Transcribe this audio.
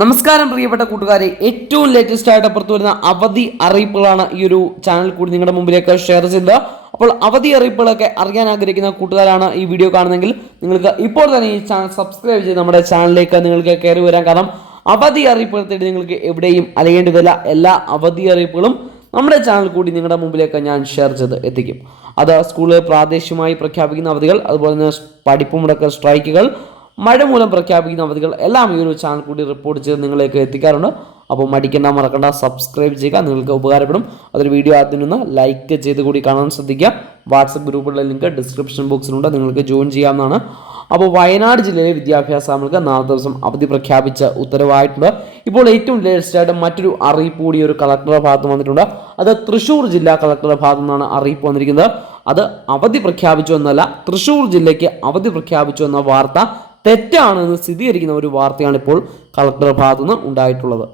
നമസ്കാരം പ്രിയപ്പെട്ട കൂട്ടുകാരെ, ഏറ്റവും ലേറ്റസ്റ്റ് ആയിട്ട് പുറത്തു വരുന്ന അവധി അറിയിപ്പുകളാണ് ഈ ഒരു ചാനൽ കൂടി നിങ്ങളുടെ മുമ്പിലേക്ക് ഷെയർ ചെയ്തത്. അപ്പോൾ അവധി അറിയിപ്പുകളൊക്കെ അറിയാൻ ആഗ്രഹിക്കുന്ന കൂട്ടുകാരാണ് ഈ വീഡിയോ കാണുന്നതെങ്കിൽ നിങ്ങൾക്ക് ഇപ്പോൾ തന്നെ ഈ ചാനൽ സബ്സ്ക്രൈബ് ചെയ്ത് നമ്മുടെ ചാനലിലേക്ക് നിങ്ങൾക്ക് കയറി വരാൻ. കാരണം അവധി അറിയിപ്പുകൾ തേടി നിങ്ങൾക്ക് എവിടെയും അലയേണ്ടി വരില്ല. എല്ലാ അവധി അറിയിപ്പുകളും നമ്മുടെ ചാനൽ കൂടി നിങ്ങളുടെ മുമ്പിലേക്ക് ഞാൻ ഷെയർ ചെയ്ത് എത്തിക്കും. അത് സ്കൂളിൽ പ്രാദേശികമായി പ്രഖ്യാപിക്കുന്ന അവധികൾ, അതുപോലെ തന്നെ പഠിപ്പ് മുടക്ക സ്ട്രൈക്കുകൾ, മഴ മൂലം പ്രഖ്യാപിക്കുന്ന അവധികൾ എല്ലാം ഈ ഒരു ചാനൽ കൂടി റിപ്പോർട്ട് ചെയ്ത് നിങ്ങളിലേക്ക് എത്തിക്കാറുണ്ട്. അപ്പോൾ മറക്കണ്ട, സബ്സ്ക്രൈബ് ചെയ്യുക, നിങ്ങൾക്ക് ഉപകാരപ്പെടും. അതൊരു വീഡിയോ ആദ്യം നിന്ന് ലൈക്ക് ചെയ്ത് കൂടി കാണാൻ ശ്രദ്ധിക്കുക. വാട്സപ്പ് ഗ്രൂപ്പുകളുടെ ലിങ്ക് ഡിസ്ക്രിപ്ഷൻ ബോക്സിലുണ്ട്, നിങ്ങൾക്ക് ജോയിൻ ചെയ്യാവുന്നതാണ്. അപ്പോൾ വയനാട് ജില്ലയിലെ വിദ്യാഭ്യാസങ്ങൾക്ക് 4 ദിവസം അവധി പ്രഖ്യാപിച്ച ഉത്തരവായിട്ടുണ്ട്. ഇപ്പോൾ ഏറ്റവും ലേറ്റസ്റ്റ് ആയിട്ട് മറ്റൊരു അറിയിപ്പ് കൂടി ഒരു കളക്ടറുടെ ഭാഗത്ത് വന്നിട്ടുണ്ട്. അത് തൃശ്ശൂർ ജില്ലാ കളക്ടറുടെ ഭാഗത്തു നിന്നാണ് അറിയിപ്പ് വന്നിരിക്കുന്നത്. അത് അവധി പ്രഖ്യാപിച്ചു എന്നല്ല, തൃശ്ശൂർ ജില്ലയ്ക്ക് അവധി പ്രഖ്യാപിച്ചു എന്ന വാർത്ത തെറ്റാണെന്ന് സ്ഥിരീകരിക്കുന്ന ഒരു വാർത്തയാണ് ഇപ്പോൾ കളക്ടറുടെ ഭാഗത്തുനിന്ന് ഉണ്ടായിട്ടുള്ളത്.